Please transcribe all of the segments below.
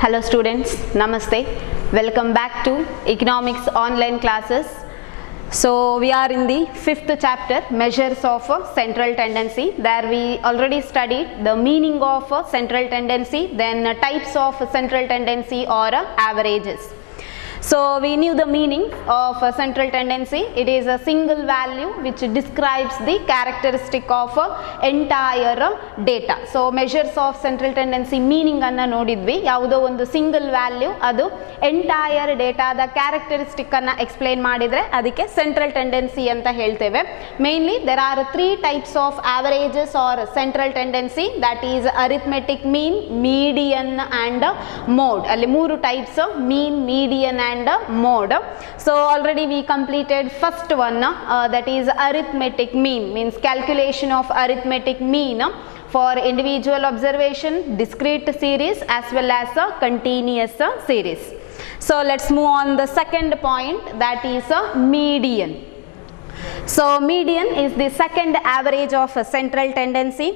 Hello students, Namaste. Welcome back to Economics online classes. So we are in the fifth chapter, Measures of Central Tendency. There we already studied the meaning of central tendency, then types of central tendency or averages. So we knew the meaning of central tendency. It is a single value which describes the characteristic of entire data. So measures of central tendency meaning anna nodidvi. Yavudo ಒಂದು single value ಅದು entire data the characteristic ಅನ್ನ explain ಮಾಡಿದ್ರೆ ಅದಕ್ಕೆ central tendency ಅಂತ ಹೇಳ್ತೇವೆ. Mainly there are three types of averages or central tendency, that is arithmetic mean, median and mode. ಅಲ್ಲಿ ಮೂರು types, mean, median and mode. So already we completed first one, that is arithmetic mean, means calculation of arithmetic mean for individual observation, discrete series as well as a continuous series. So let's move on the second point, that is median. So median is the second average of a central tendency.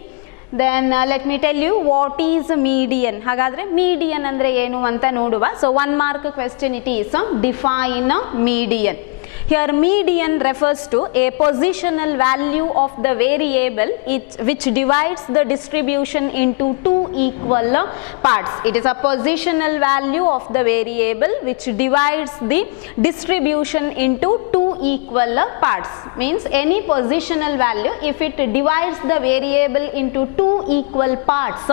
Then let me tell you what is median. ಹಾಗಾದ್ರೆ median ಅಂದ್ರೆ ಏನು ಅಂತ ನೋಡುವ. So 1 mark question it is, define median. Here median refers to a positional value of the variable which divides the distribution into two equal parts. It is a positional value of the variable which divides the distribution into two equal parts. Means any positional value, if it divides the variable into two equal parts,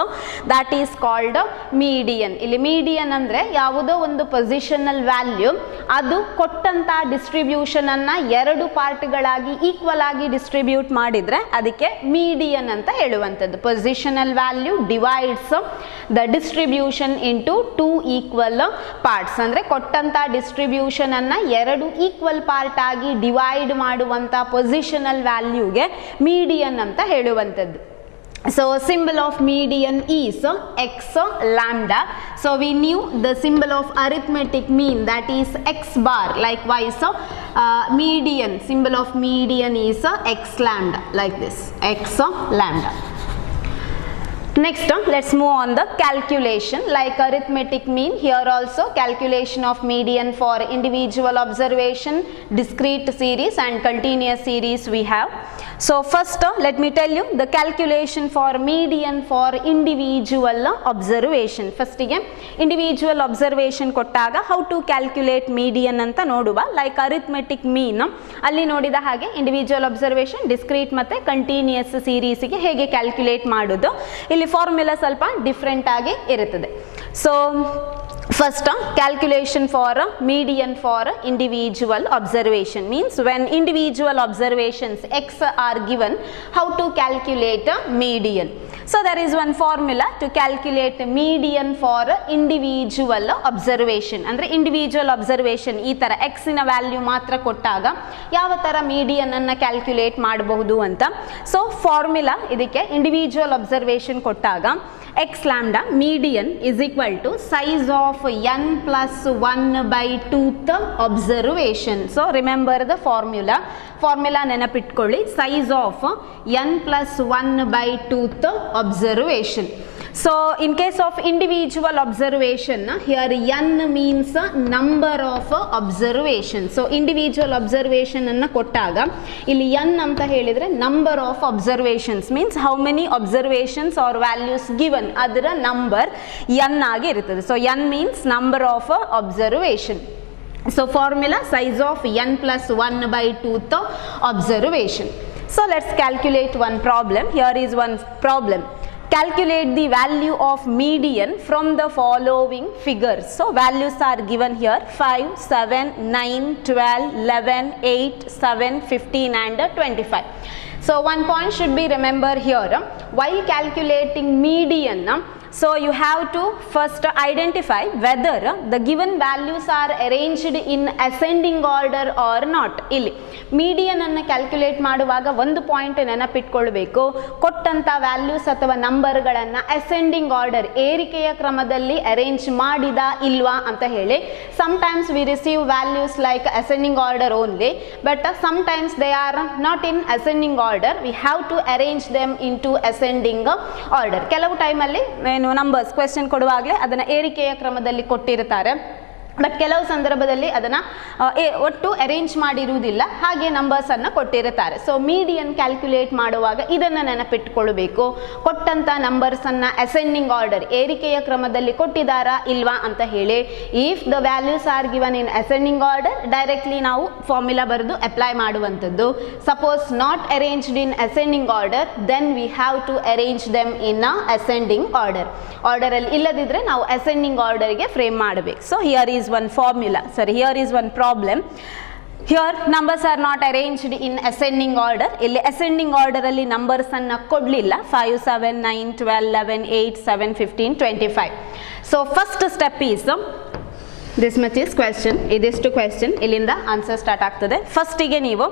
that is called median. ಇಲ್ಲಿ median ಅಂದ್ರೆ ಯಾವುದೋ ಒಂದು positional value ಅದು ಕೊಟ್ಟಂತ distribution ಅನ್ನ ಎರಡು ಪಾರ್ಟ್ಗಳಾಗಿ equal ಆಗಿ distribute ಮಾಡಿದ್ರೆ ಅದಕ್ಕೆ ಮೀಡಿಯನ್ ಅಂತ ಹೇಳುವಂಥದ್ದು. Positional value divides the distribution into two equal parts, ಅಂದ್ರೆ ಕೊಟ್ಟಂತ ಡಿಸ್ಟ್ರಿಬ್ಯೂಷನ್ ಅನ್ನ ಎರಡು ಈಕ್ವಲ್ ಪಾರ್ಟ್ ಆಗಿ ಡಿವೈಡ್ ಮಾಡುವಂತ ಪೊಸಿಷನಲ್ ವ್ಯಾಲ್ಯೂಗೆ ಮೀಡಿಯನ್ ಅಂತ ಹೇಳುವಂಥದ್ದು. So symbol of median is x lambda. So we knew the symbol of arithmetic mean, that is x bar. Likewise median, symbol of median is x lambda, like this, x lambda. Next let's move on the calculation. Like arithmetic mean, here also calculation of median for individual observation, discrete series and continuous series we have. So first let me tell you the calculation for median for individual observation. First ಗೆ individual observation ಕೊಟ್ಟಾಗ how to calculate median ಅಂತ ನೋಡುವ. Like arithmetic mean ಅಲ್ಲಿ ನೋಡಿದ ಹಾಗೆ individual observation, discrete ಮತ್ತೆ continuous series ಗೆ ಹೇಗೆ ಕ್ಯಾಲ್ಕುಲೇಟ್ ಮಾಡೋದು, ಇಲ್ಲಿ ಫಾರ್ಮುಲಾ ಸ್ವಲ್ಪ ಡಿಫರೆಂಟ್ ಆಗಿ ಇರುತ್ತದೆ. So first calculation for median for individual observation means when individual observations x are given, how to calculate median. So there is one formula to calculate median for individual observation. ಅಂದ್ರೆ individual observation ಈ ತರ x ನ value ಮಾತ್ರ ಕೊಟ್ಟಾಗ ಯಾವ ತರ median ಅನ್ನ calculate ಮಾಡಬಹುದು ಅಂತ. ಸೊ ಫಾರ್ಮುಲಾ ಇದಕ್ಕೆ individual observation ಕೊಟ್ಟಾಗ x lambda median is equal to size of n plus 1 by 2th observation. So remember the formula. Formula ನೆನಪಿಟ್ಕೊಳ್ಳಿ, size of n plus 1 by 2th observation. So in case of individual observation, here n means number of observation. So individual observation ಅನ್ನ ಕೊಟ್ಟಾಗ ಇಲ್ಲಿ n ಅಂತ ಹೇಳಿದ್ರೆ number of observations means how many observations or values given, ಅದರ number n ಆಗಿ ಇರುತ್ತದೆ. So n means number of observation. So formula size of n plus 1 by 2th observation. So let's calculate one problem. Here is one problem. Calculate the value of median from the following figures. So values are given here 5, 7, 9, 12, 11, 8, 7, 15 and 25. So one point should be remembered here, while calculating median, so you have to first identify whether the given values are arranged in ascending order or not. ಇಲ್ಲಿ median ಅನ್ನು calculate ಮಾಡುವಾಗ ಒಂದು point ನೆನಪಿಟ್ಕೊಳ್ಬೇಕು, ಕೊಟ್ಟಂತ values ಅಥವಾ ನಂಬರ್ಗಳನ್ನು ascending order ಏರಿಕೆಯ ಕ್ರಮದಲ್ಲಿ arrange ಮಾಡಿದ ಇಲ್ವಾ ಅಂತ ಹೇಳಿ. Sometimes we receive values like ascending order only, but sometimes they are not in ascending order. We have to arrange them into ascending order. ಕೆಲವು ಟೈಮಲ್ಲಿ ಏನು ನಂಬರ್ಸ್ ಕ್ವೆಶ್ಚನ್ ಕೊಡುವಾಗಲೇ ಅದನ್ನು ಏರಿಕೆಯ ಕ್ರಮದಲ್ಲಿ ಕೊಟ್ಟಿರ್ತಾರೆ. ಬಟ್ ಕೆಲವು ಸಂದರ್ಭದಲ್ಲಿ ಅದನ್ನು ಒಟ್ಟು ಅರೇಂಜ್ ಮಾಡಿರುವುದಿಲ್ಲ, ಹಾಗೆ ನಂಬರ್ಸನ್ನು ಕೊಟ್ಟಿರುತ್ತಾರೆ. ಸೊ ಮೀಡಿಯನ್ ಕ್ಯಾಲ್ಕುಲೇಟ್ ಮಾಡುವಾಗ ಇದನ್ನು ನೆನಪಿಟ್ಕೊಳ್ಬೇಕು. ಕೊಟ್ಟಂಥ ನಂಬರ್ಸನ್ನು ಅಸೆಂಡಿಂಗ್ ಆರ್ಡರ್ ಏರಿಕೆಯ ಕ್ರಮದಲ್ಲಿ ಕೊಟ್ಟಿದ್ದಾರಾ ಇಲ್ವಾ ಅಂತ ಹೇಳಿ. If the values are given in ascending order directly ನಾವು ಫಾರ್ಮುಲಾ ಬರೆದು ಅಪ್ಲೈ ಮಾಡುವಂಥದ್ದು. Suppose not arranged in ascending order then we have to arrange them in ascending order. ಆರ್ಡರಲ್ಲಿ ಇಲ್ಲದಿದ್ದರೆ ನಾವು ಅಸೆಂಡಿಂಗ್ ಆರ್ಡರ್ಗೆ ಫ್ರೇಮ್ ಮಾಡಬೇಕು. So here is one formula, sorry, here is one problem. Here numbers are not arranged in ascending order. ಇಲ್ಲಿ ascending order ಅಲ್ಲಿ numbers ಅನ್ನು ಕೊಡಲಿಲ್ಲ. 5 7 9 12 11 8 7 15 25. So first step is this much is question. ಇದಿಷ್ಟು question, ಇಲ್ಲಿಂದ answer start ಆಗ್ತದೆ. ಫಸ್ಟಿಗೆ ನೀವು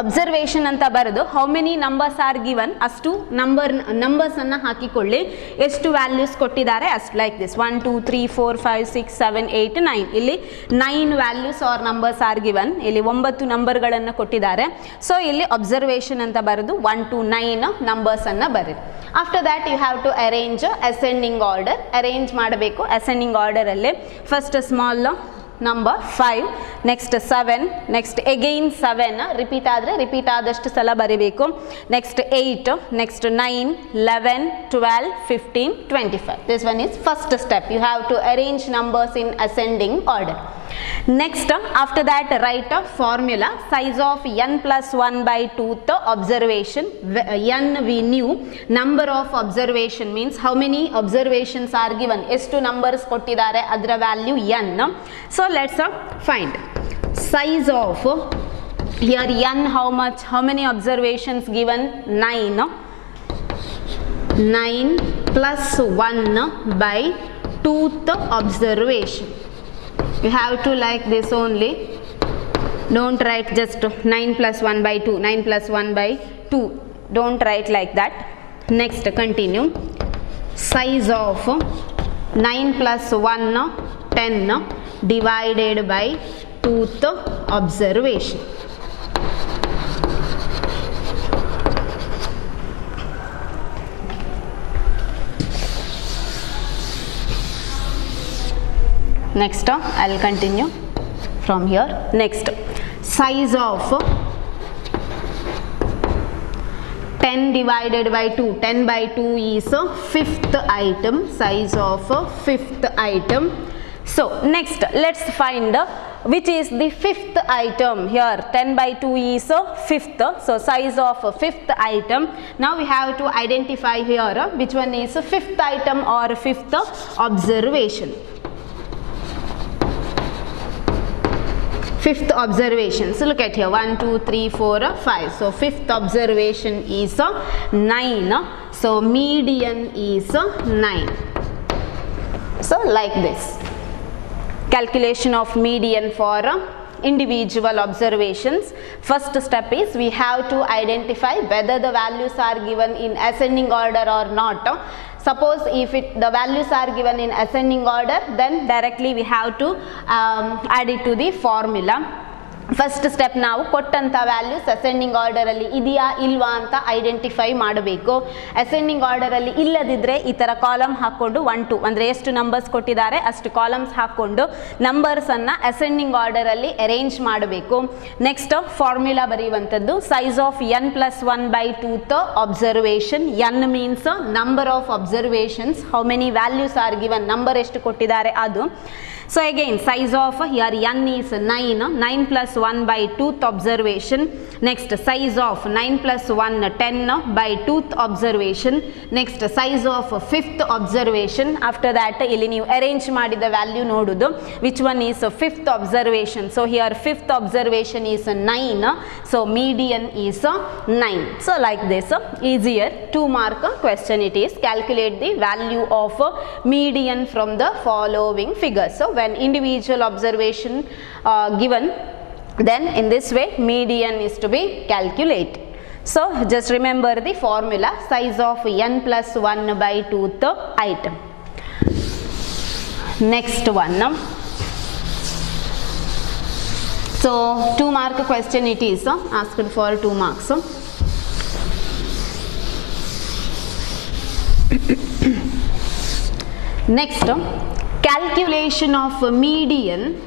observation ಅಂತ ಬರೆದು how many numbers are given ಅಷ್ಟು ನಂಬರ್ಸನ್ನು ಹಾಕಿಕೊಳ್ಳಿ. ಎಷ್ಟು ವ್ಯಾಲ್ಯೂಸ್ ಕೊಟ್ಟಿದ್ದಾರೆ ಅಷ್ಟು. Like this 1 2 3 4 5 6 7 8 9. ಇಲ್ಲಿ 9 values are numbers are given. ಇಲ್ಲಿ 9 ನಂಬರ್ಗಳನ್ನು ಕೊಟ್ಟಿದ್ದಾರೆ. ಸೊ ಇಲ್ಲಿ ಅಬ್ಸರ್ವೇಷನ್ ಅಂತ ಬರೆದು 1 to 9 ನಂಬರ್ಸನ್ನು ಬರೀರಿ. After that you have to arrange ascending order. Arrange ಮಾಡಬೇಕು ಅಸೆಂಡಿಂಗ್ ಆರ್ಡರಲ್ಲಿ. First small number 5, next 7, next again 7 repeat ಆದರೆ ರಿಪೀಟ್ ಆದಷ್ಟು ಸಲ ಬರೀಬೇಕು. Next 8, next 9, 11, 12, 15, 25. This one is first step. You have to arrange numbers in ascending order. Next, after that, write a formula. Size of n plus 1 by 2th observation. N we knew. Number of observation means how many observations are given. ಎಷ್ಟು numbers ಕೊಟ್ಟಿದ್ದಾರೆ ಅದರ value n. So let's find size of, here n how much, how many observations given? 9. 9 plus 1 by 2th observation. You have to like this only. Don't write just 9 plus 1 by 2, 9 plus 1 by 2. Don't write like that. Next, continue. Size of 9 plus 1, 10 divided by 2th observation. Next, I'll continue from here. Next, size of 10 divided by 2. 10 by 2 is a fifth item. Size of fifth item. So next, let's find which is the fifth item. Here 10 by 2 is a fifth. So size of fifth item. Now we have to identify here which one is a fifth item or fifth observation. Fifth observation. So look at here 1 2 3 4 5. So fifth observation is 9. So median is 9. So like this. Calculation of median for individual observations. First step is we have to identify whether the values are given in ascending order or not. Suppose if the values are given in ascending order, then directly we have to add it to the formula. First step ನಾವು ಕೊಟ್ಟಂಥ values ascending ಆರ್ಡರಲ್ಲಿ ಇದೆಯಾ ಇಲ್ವಾ ಅಂತ identify ಮಾಡಬೇಕು. Ascending ಆರ್ಡರಲ್ಲಿ ಇಲ್ಲದಿದ್ದರೆ ಈ ಥರ column ಹಾಕ್ಕೊಂಡು 1 2 ಅಂದರೆ ಎಷ್ಟು ನಂಬರ್ಸ್ ಕೊಟ್ಟಿದ್ದಾರೆ ಅಷ್ಟು ಕಾಲಮ್ಸ್ ಹಾಕ್ಕೊಂಡು ನಂಬರ್ಸನ್ನು ಅಸೆಂಡಿಂಗ್ ಆರ್ಡರಲ್ಲಿ ಅರೇಂಜ್ ಮಾಡಬೇಕು. ನೆಕ್ಸ್ಟ್ ಫಾರ್ಮುಲಾ ಬರೆಯುವಂಥದ್ದು size of n plus 1 by 2th observation. n means number of observations, how many values are given, number ಎಷ್ಟು ಕೊಟ್ಟಿದ್ದಾರೆ ಅದು. So again size of here n is 9, 9 plus 1 by 2th observation. Next size of 9 plus 1 10 by 2th observation. Next size of 5th observation. After that ಇಲ್ಲಿ ನೀವು arrange ಮಾಡಿದ value ನೋಡುದು which one is 5th observation. So here 5th observation is 9. So median is 9. So like this easier 2 mark question it is. Calculate the value of median from the following figures. So when individual observation given, then in this way median is to be calculated. So just remember the formula size of n plus 1 by 2th item. Next one. So 2 mark question it is asked for 2 marks. Next, calculation of median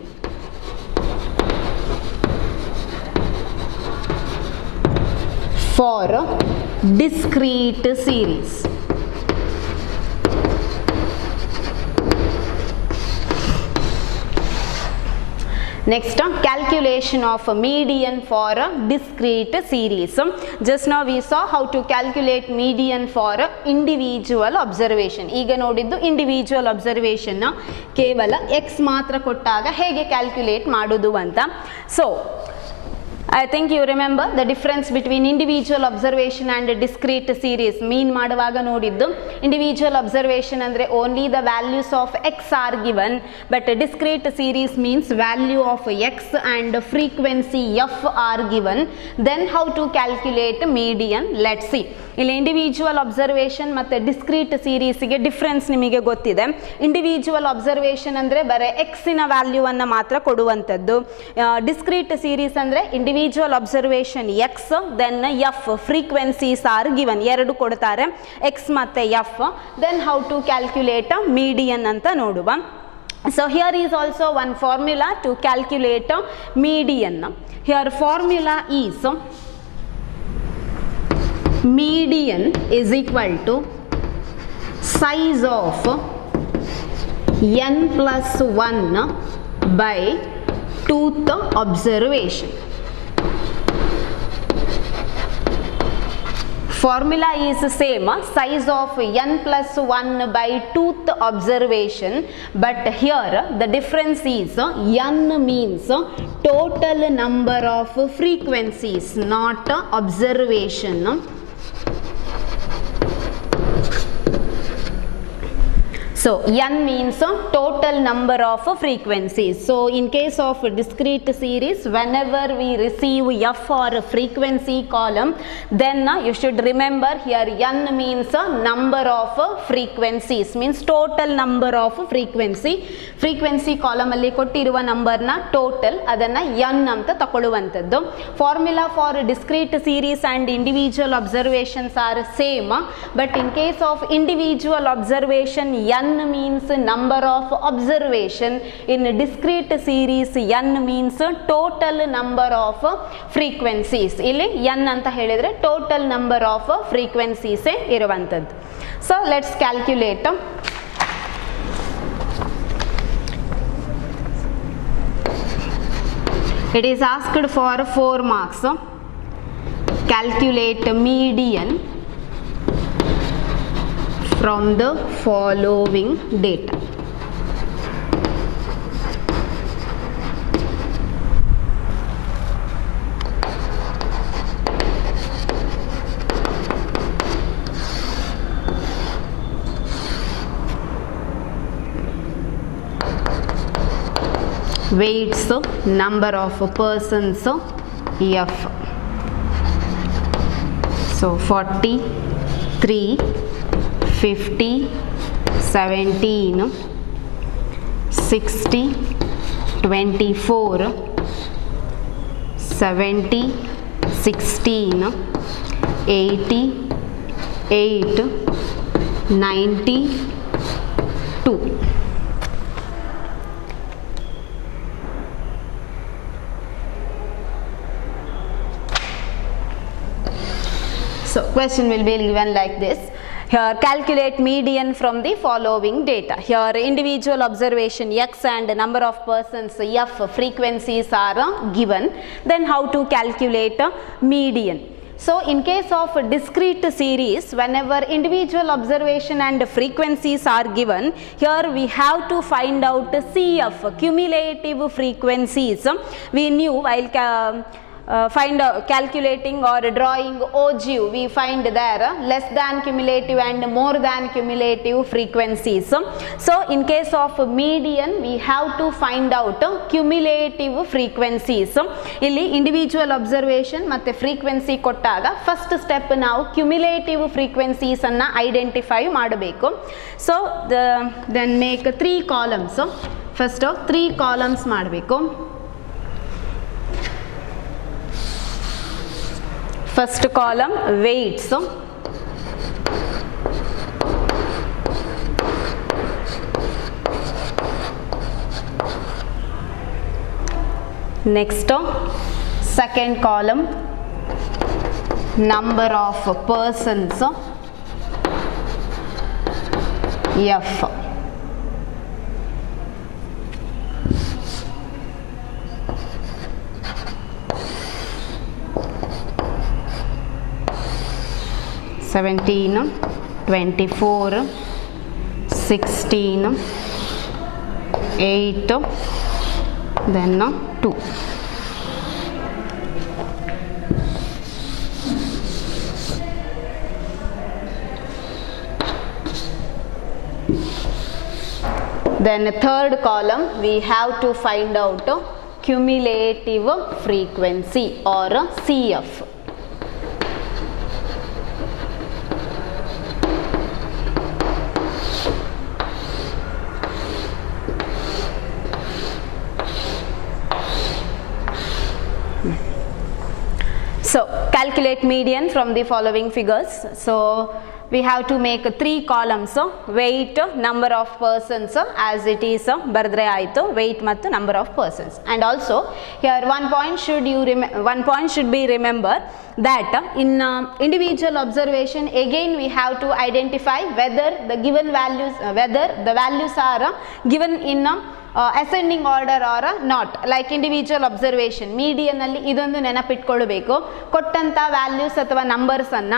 for discrete series. Next, calculation of a median for a discrete series. Just now we saw how to calculate median for individual observation. ಈಗ ನೋಡಿದ್ದು individual observation ಕೇವಲ x ಮಾತ್ರ ಕೊಟ್ಟಾಗ ಹೇಗೆ calculate ಮಾಡೋದು ಅಂತ. So I think you remember the difference between individual observation and discrete series. Mean ಮಾಡುವಾಗ ನೋಡಿದ್ದು individual observation ಅಂದರೆ only the values of x are given, but discrete series means value of x and frequency f are given. Then how to calculate median? Let's see. ಇಲ್ಲಿ individual observation ಮತ್ತು discrete ಸೀರೀಸಿಗೆ difference ನಿಮಗೆ ಗೊತ್ತಿದೆ. Individual observation ಅಂದರೆ ಬರೀ ಎಕ್ಸಿನ ವ್ಯಾಲ್ಯೂವನ್ನು ಮಾತ್ರ ಕೊಡುವಂಥದ್ದು. Discrete series ಅಂದರೆ individual observation x, then f, frequencies are given, ಎರಡು ಕೊಡ್ತಾರೆ, ಎಕ್ಸ್ ಮತ್ತು f. Then how to calculate median ಅಂತ ನೋಡುವ. So here is also one formula to calculate median. Here formula is median is equal to size of n plus 1 by tooth observation. Formula is same, size of n plus 1 by tooth observation, but here the difference is n means total number of frequencies, not observation. So n means total number of frequencies. So in case of discrete series, whenever we receive f or frequency column, then you should remember here n means number of frequencies, means total number of frequency. Frequency column alli kottiruva number na total, adanna n anta takoluvantaddu. Formula for discrete series and individual observations are same, but in case of individual observation, n means number of observation. In discrete series, n means total number of frequencies. ಇಲ್ಲಿ n ಅಂತ ಹೇಳಿದ್ರೆ total number of frequencies ಇರುವಂತದ್ದು. So let's calculate. It is asked for 4 marks. Calculate median from the following data. Weights, number of persons, F. So 43, 50, 17, 60, 24, 70, 16, 80, 8, 92. So question will be given like this. Here calculate median from the following data. Here individual observation x and number of persons f, frequencies are given. Then how to calculate median. So in case of discrete series, whenever individual observation and frequencies are given, here we have to find out CF, cumulative frequencies. We knew while calculating or drawing OGU, we find there less than cumulative and more than cumulative frequencies. So in case of median, we have to find out cumulative frequencies. ಇಲ್ಲಿ individual observation ಮತ್ತೆ frequency ಕೊಟ್ಟಾಗ first step ನಾವು cumulative frequencies ಅನ್ನ identify ಮಾಡಬೇಕು. So then make 3 columns. First 3 columns ಮಾಡಬೇಕು. First column weights, Next, second column, number of persons, F. Seventeen, 24, 16, 8, then 2. Then third column we have to find out cumulative frequency or CF. So calculate median from the following figures. So we have to make 3 columns, weight, number of persons as it is bardre aitu, weight mattu number of persons. And also here one point should be remember that in individual observation again we have to identify whether the given values whether the values are given in ascending order or not. Like individual observation median alli idondu ನೆನಪಿಟ್ಕೊಳ್ಳಬೇಕು, ಕೊಟ್ಟಂತ values ಅಥವಾ numbers ಅನ್ನ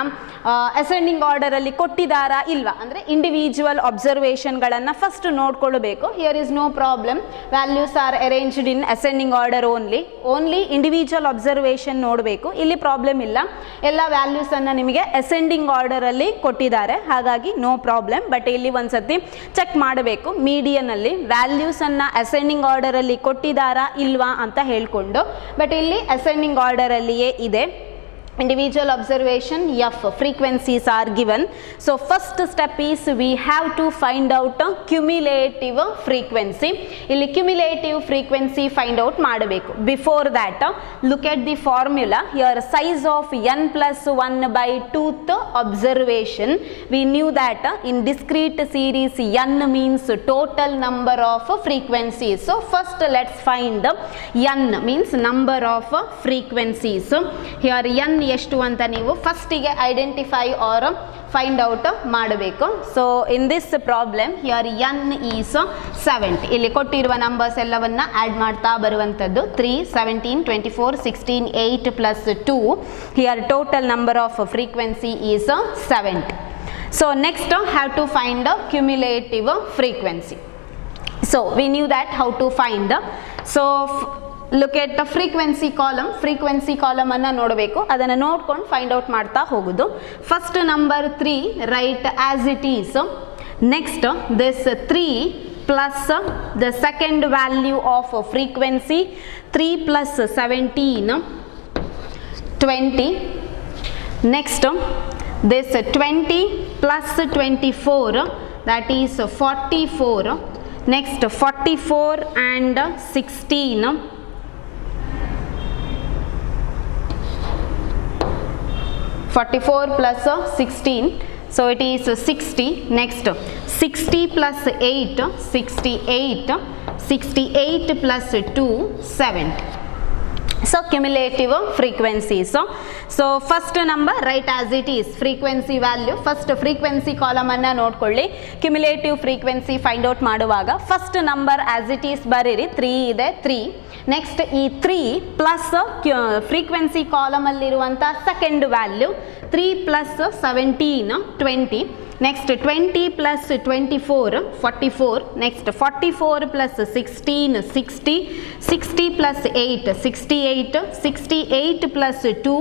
ascending order ಅಲ್ಲಿ ಕೊಟ್ಟಿದಾರಾ ಇಲ್ವಾ ಅಂದ್ರೆ individual observation ಗಳನ್ನ first ನೋಡ್ಕೊಳ್ಳಬೇಕು. Here is no problem, values are arranged in ascending order only individual observation ನೋಡಬೇಕು. ಇಲ್ಲಿ ಪ್ರಾಬ್ಲಮ್ ಇಲ್ಲ, ಎಲ್ಲ ವ್ಯಾಲ್ಯೂಸ್ ಅನ್ನ ನಿಮಗೆ ಅಸೆಂಡಿಂಗ್ ಆರ್ಡರ್ ಅಲ್ಲಿ ಕೊಟ್ಟಿದ್ದಾರೆ, ಹಾಗಾಗಿ ನೋ ಪ್ರಾಬ್ಲಮ್. ಬಟ್ ಇಲ್ಲಿ ಒಂದ್ಸತಿ ಚೆಕ್ ಮಾಡಬೇಕು ಮೀಡಿಯನ್ ಅಲ್ಲಿ ವ್ಯಾಲ್ಯೂಸ್ ಅನ್ನ ಅಸೆಂಡಿಂಗ್ ಆರ್ಡರ್ ಅಲ್ಲಿ ಕೊಟ್ಟಿದಾರಾ ಇಲ್ವಾ ಅಂತ ಹೇಳ್ಕೊಂಡು. ಬಟ್ ಇಲ್ಲಿ ಅಸೆಂಡಿಂಗ್ ಆರ್ಡರ್ ಅಲ್ಲಿಯೇ ಇದೆ. Individual observation F, frequencies are given. So first step is we have to find out cumulative frequency. Illi cumulative frequency find out ಮಾಡಬೇಕು. Before that look at the formula. Here size of n plus 1 by 2th observation. We knew that in discrete series n means total number of frequencies. So first let's find n means number of frequencies. Here n ಎಷ್ಟು ಅಂತ ನೀವು ಫಸ್ಟಿಗೆ identify R find out ಮಾಡಬೇಕು. So in this problem here n is 70. ಇಲ್ಲಿ ಕೊಟ್ಟಿರುವ numbers ಎಲ್ಲವನ್ನ add ಮಾಡ್ತಾ ಬರುವಂಥದ್ದು 3, 17, 24, 16, 8 plus 2. Here total number of frequency is 70. So next have to find cumulative frequency. So we knew that how to find. So look at the frequency column ಅನ್ನ ನೋಡಬೇಕು, ಅದನ್ನ ನೋಡ್ಕೊಂಡು find out ಮಾಡ್ತಾ ಹೋಗುದು. First number 3 write as it is. Next this 3 plus the second value of frequency 3 plus 17 20. Next this 20 plus 24 that is 44. Next 44 and 16 44 plus 16, so it is 60. Next 60 plus 8 68, 68 plus 2 70. So cumulative frequencies. So first number write as it is, frequency value. First frequency column ಅನ್ನ ನೋಡ್ಕೊಳ್ಳಿ. Cumulative frequency find out ಮಾಡುವಾಗ first number as it is ಬರೀರಿ, 3 ಇದೆ 3. Next ಈ 3 plus frequency column ಅಲ್ಲಿರುವಂಥ second value 3 plus 17 20. Next 20 plus 24 44. Next 44 plus 16 60. 60 plus 8 68. 68 plus 2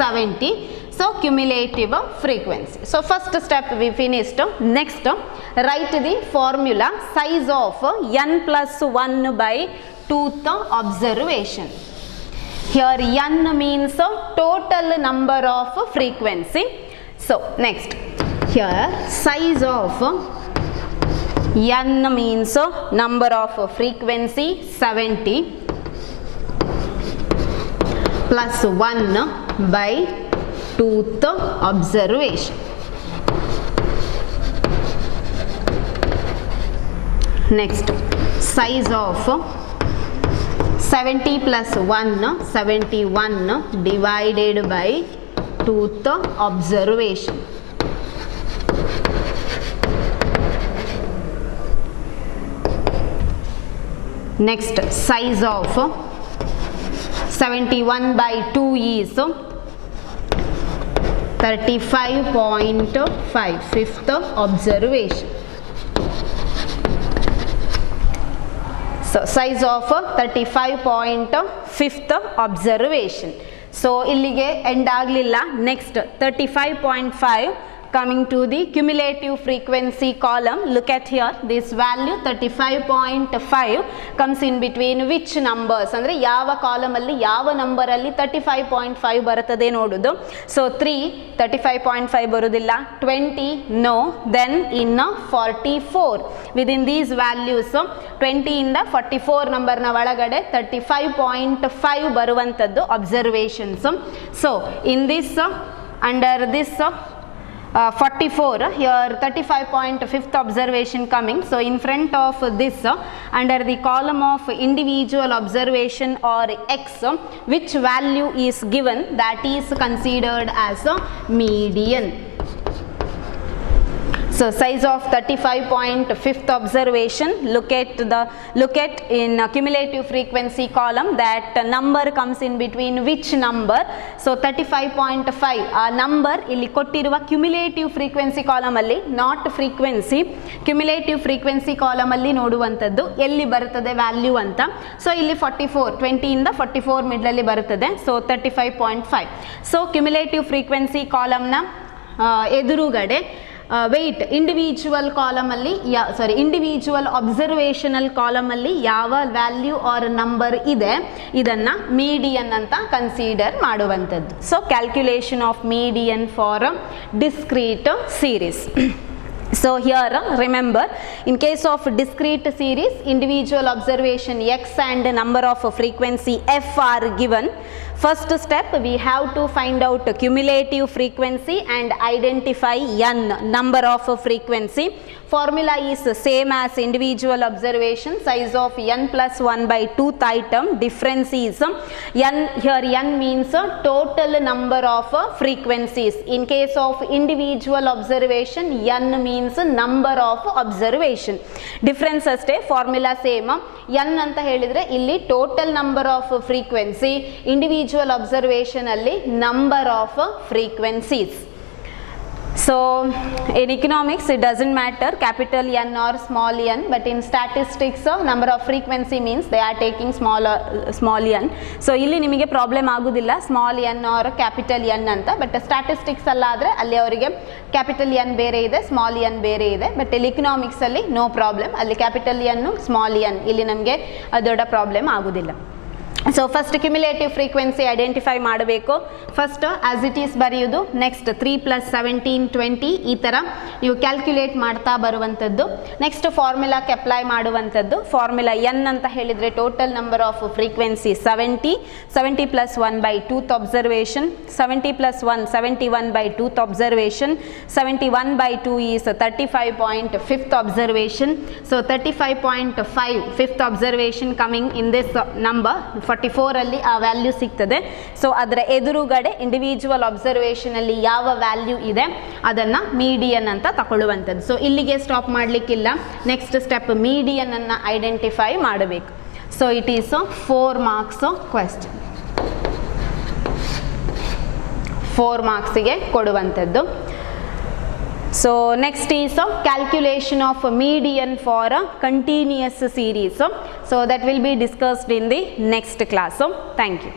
70. So cumulative frequency. So first step we finished. Next write the formula size of n plus 1 by 2th observation. Here n means total number of frequency. So next here size of n means number of frequency 70 plus 1 by 2th observation. Next size of 70 plus 1, 71 divided by 2th observation. Next, size of 71 by 2 is 35.5, 5th observation. So size of 35.5th observation. So illige end aglilla. Next 35.5 coming to the cumulative frequency column. Look at here, this value 35.5 comes in between which numbers andre yava column alli yava number alli 35.5 barutade nodudu. So 3 35.5 barudilla, 20 no, then in 44 within these values 20 inda 44 number na valagade 35.5 baruvantaddu observations. So in this under this 44 here 35.5th observation coming. So in front of this under the column of individual observation or x, which value is given, that is considered as a median. So size of 35.5th observation, look at in cumulative frequency column, that number comes in between which number. So 35.5 number illi kottiruva cumulative frequency column alli, not frequency, cumulative frequency column alli noduvantaddu elli barutade value anta. So illi 44, 20 inda 44 middle alli barutade, so 35.5. So cumulative frequency column na edurugade wait individual column alli individual observational column alli yava value or number ide idanna median anta consider maduvantaddu. So calculation of median for a discrete series. So here remember, in case of discrete series, individual observation x and number of frequency f are given. First step, we have to find out cumulative frequency and identify n, number of frequency. Formula is same as individual observation, size of n plus 1 by 2th item. Difference is n, here n means total number of frequencies. In case of individual observation, n means number of observation. Difference aste, formula same. n anta helidre illi total number of frequency, individual observation alli number of frequencies. So in economics it doesn't matter capital N or small n, but in statistics number of frequency means they are taking small n. So illi nimige problem agudilla small n or capital N anta, but statistics alladre alli avarige capital N bere ide small n bere ide, but economics alli no problem, alli capital N small n illi namge adoda problem agudilla. So first cumulative frequency identify ಮಾಡಬೇಕು. First as it is ಬರೆಯುವುದು. Next 3 plus 17 20 ಈ ತರ ನೀವು calculate ಮಾಡ್ತಾ ಬರುವಂತದ್ದು. Next ಫಾರ್ಮುಲಾಕ್ಕೆ apply ಮಾಡುವಂತದ್ದು. Formula n ಅಂತ ಹೇಳಿದ್ರೆ total number of frequency 70, 70 plus 1 by 2th observation, 70 plus 1 71 by 2th observation, 71 by 2 is 35.5th observation. So 35.5 5th observation coming in this number 44 ಅಲ್ಲಿ ಆ ವ್ಯಾಲ್ಯೂ ಸಿಗ್ತದೆ. ಸೊ ಅದರ ಎದುರುಗಡೆ ಇಂಡಿವಿಜುವಲ್ ಅಬ್ಸರ್ವೇಷನ್ ಅಲ್ಲಿ ಯಾವ ವ್ಯಾಲ್ಯೂ ಇದೆ ಅದನ್ನ ಮೀಡಿಯನ್ ಅಂತ ತಗೊಳ್ಳುವಂಥದ್ದು. ಸೊ ಇಲ್ಲಿಗೆ ಸ್ಟಾಪ್ ಮಾಡಲಿಕ್ಕಿಲ್ಲ, ನೆಕ್ಸ್ಟ್ ಸ್ಟೆಪ್ ಮೀಡಿಯನ್ ಅನ್ನ ಐಡೆಂಟಿಫೈ ಮಾಡಬೇಕು. So it is 4 marks question, 4 marksಗೆ ಕೊಡುವಂಥದ್ದು. So next is calculation of median for a continuous series. So that will be discussed in the next class. So thank you.